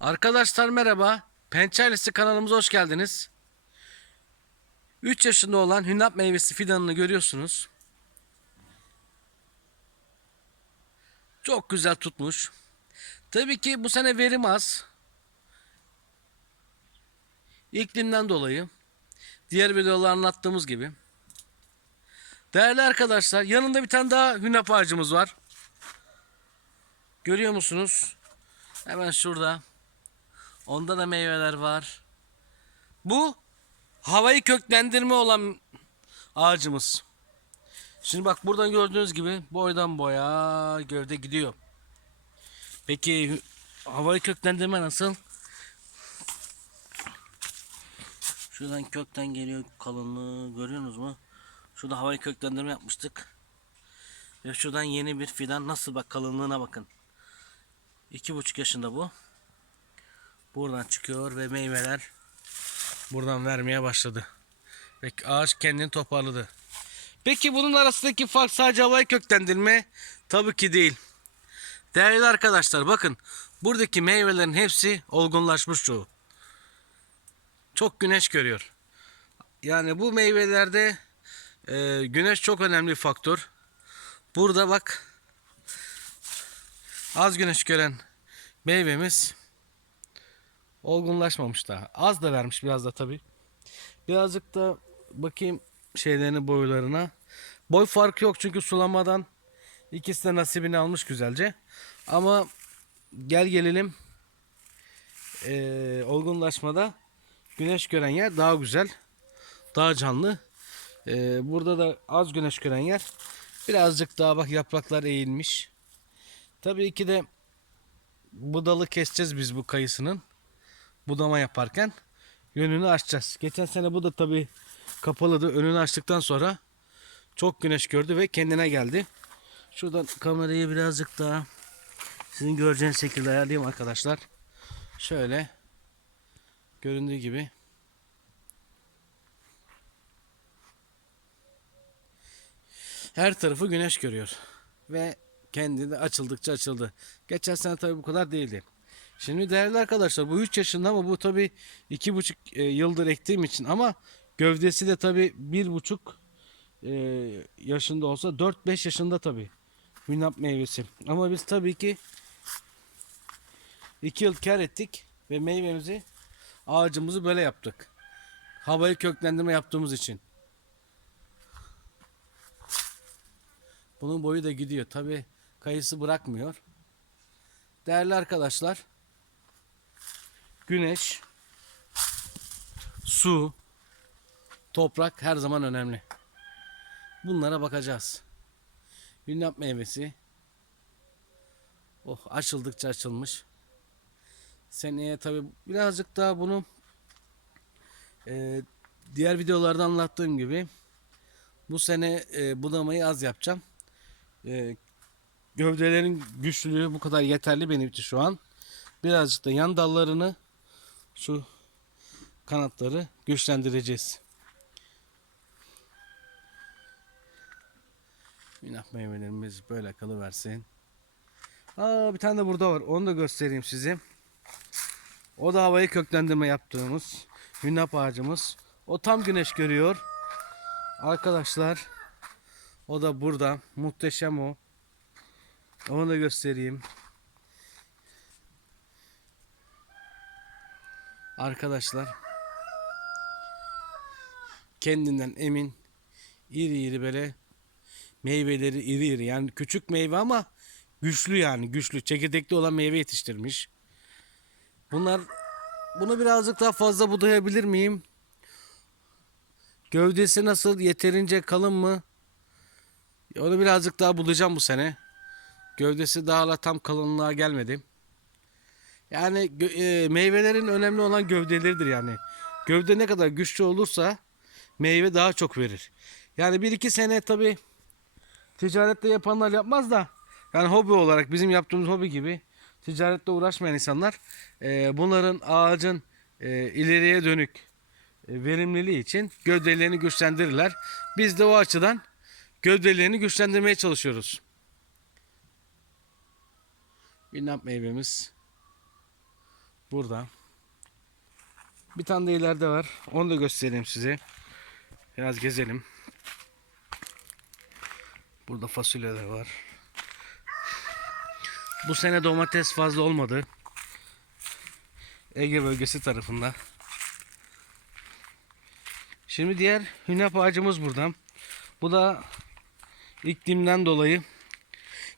Arkadaşlar merhaba. Pençerlisi kanalımıza hoş geldiniz. 3 yaşında olan hünnap meyvesi fidanını görüyorsunuz. Çok güzel tutmuş. Tabii ki bu sene verim az. İklimden dolayı. Diğer videolarda anlattığımız gibi. Değerli arkadaşlar yanında bir tane daha hünnap ağacımız var. Görüyor musunuz? Hemen şurada. Onda da meyveler var. Bu havayı köklendirme olan ağacımız. Şimdi bak buradan gördüğünüz gibi boydan boya gövde gidiyor. Peki havayı köklendirme nasıl? Şuradan kökten geliyor kalınlığı görüyorsunuz mu? Şurada havayı köklendirme yapmıştık. Ve şuradan yeni bir fidan nasıl bak kalınlığına bakın. İki buçuk yaşında bu. Buradan çıkıyor ve meyveler buradan vermeye başladı. Ve ağaç kendini toparladı. Peki bunun arasındaki fark sadece havayı köklendirme? Tabii ki değil. Değerli arkadaşlar bakın buradaki meyvelerin hepsi olgunlaşmış çoğu. Çok güneş görüyor. Yani bu meyvelerde e, güneş çok önemli bir faktör. Burada bak az güneş gören meyvemiz olgunlaşmamış daha. Az da vermiş biraz da tabi. Birazcık da bakayım şeylerini boylarına. Boy farkı yok çünkü sulamadan ikisi de nasibini almış güzelce. Ama gel gelelim eee, olgunlaşmada güneş gören yer daha güzel. Daha canlı. Eee, burada da az güneş gören yer birazcık daha bak yapraklar eğilmiş. Tabii ki de budalı keseceğiz biz bu kayısının. Budama yaparken yönünü açacağız. Geçen sene bu da tabii kapalıydı. Önünü açtıktan sonra çok güneş gördü ve kendine geldi. Şuradan kamerayı birazcık daha sizin göreceğiniz şekilde ayarlayayım arkadaşlar. Şöyle göründüğü gibi her tarafı güneş görüyor ve kendi de açıldıkça açıldı. Geçen sene tabii bu kadar değildi. Şimdi değerli arkadaşlar bu 3 yaşında ama bu tabii 2,5 e, yıldır ektiğim için ama gövdesi de tabii 1,5 e, yaşında olsa 4-5 yaşında tabii hünnap meyvesi. Ama biz tabii ki 2 yıl kar ettik ve meyvemizi ağacımızı böyle yaptık. Havayı köklendirme yaptığımız için. Bunun boyu da gidiyor. Tabii kayısı bırakmıyor. Değerli arkadaşlar, güneş, su, toprak her zaman önemli. Bunlara bakacağız. Hünnap meyvesi. Oh açıldıkça açılmış. Seneye tabi birazcık daha bunu e, diğer videolarda anlattığım gibi bu sene e, budamayı az yapacağım. E, gövdelerin güçlülüğü bu kadar yeterli benim için şu an. Birazcık da yan dallarını şu kanatları güçlendireceğiz. Minnak meyvelerimiz böyle kalıversin. Aa bir tane de burada var. Onu da göstereyim size. O da havayı köklendirme yaptığımız hünnap ağacımız. O tam güneş görüyor. Arkadaşlar o da burada. Muhteşem o. Onu da göstereyim. Arkadaşlar kendinden emin iri iri böyle meyveleri iri iri yani küçük meyve ama güçlü yani güçlü çekirdekli olan meyve yetiştirmiş. Bunlar bunu birazcık daha fazla budayabilir miyim? Gövdesi nasıl? Yeterince kalın mı? Onu birazcık daha budayacağım bu sene. Gövdesi daha hala tam kalınlığa gelmedi. Yani e, meyvelerin önemli olan gövdeleridir yani. Gövde ne kadar güçlü olursa meyve daha çok verir. Yani bir iki sene tabi ticarette yapanlar yapmaz da yani hobi olarak bizim yaptığımız hobi gibi ticarette uğraşmayan insanlar e, bunların ağacın e, ileriye dönük e, verimliliği için gövdelerini güçlendirirler. Biz de o açıdan gövdelerini güçlendirmeye çalışıyoruz. Binnap meyvemiz Burada. Bir tane de ileride var. Onu da göstereyim size. Biraz gezelim. Burada fasulyeler var. Bu sene domates fazla olmadı. Ege bölgesi tarafında. Şimdi diğer hünnep ağacımız burada. Bu da iklimden dolayı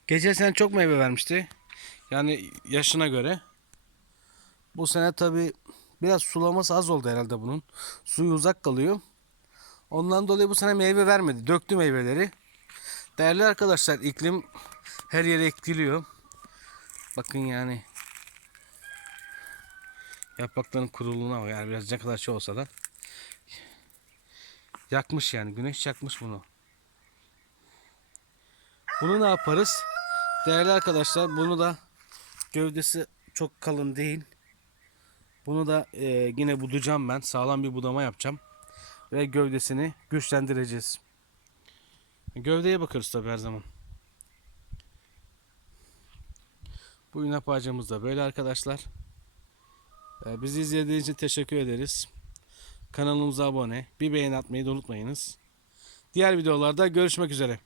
geçen sene çok meyve vermişti. Yani yaşına göre. Bu sene tabi biraz sulaması az oldu herhalde bunun. Suyu uzak kalıyor. Ondan dolayı bu sene meyve vermedi. Döktü meyveleri. Değerli arkadaşlar iklim her yere etkiliyor. Bakın yani yaprakların kuruluğuna bak. Yani biraz ne kadar şey olsa da yakmış yani. Güneş yakmış bunu. Bunu ne yaparız? Değerli arkadaşlar bunu da gövdesi çok kalın değil. Bunu da e, yine budayacağım ben. Sağlam bir budama yapacağım. Ve gövdesini güçlendireceğiz. Gövdeye bakarız tabi her zaman. Bu ünlep ağacımız da böyle arkadaşlar. E, bizi izlediğiniz için teşekkür ederiz. Kanalımıza abone, bir beğeni atmayı da unutmayınız. Diğer videolarda görüşmek üzere.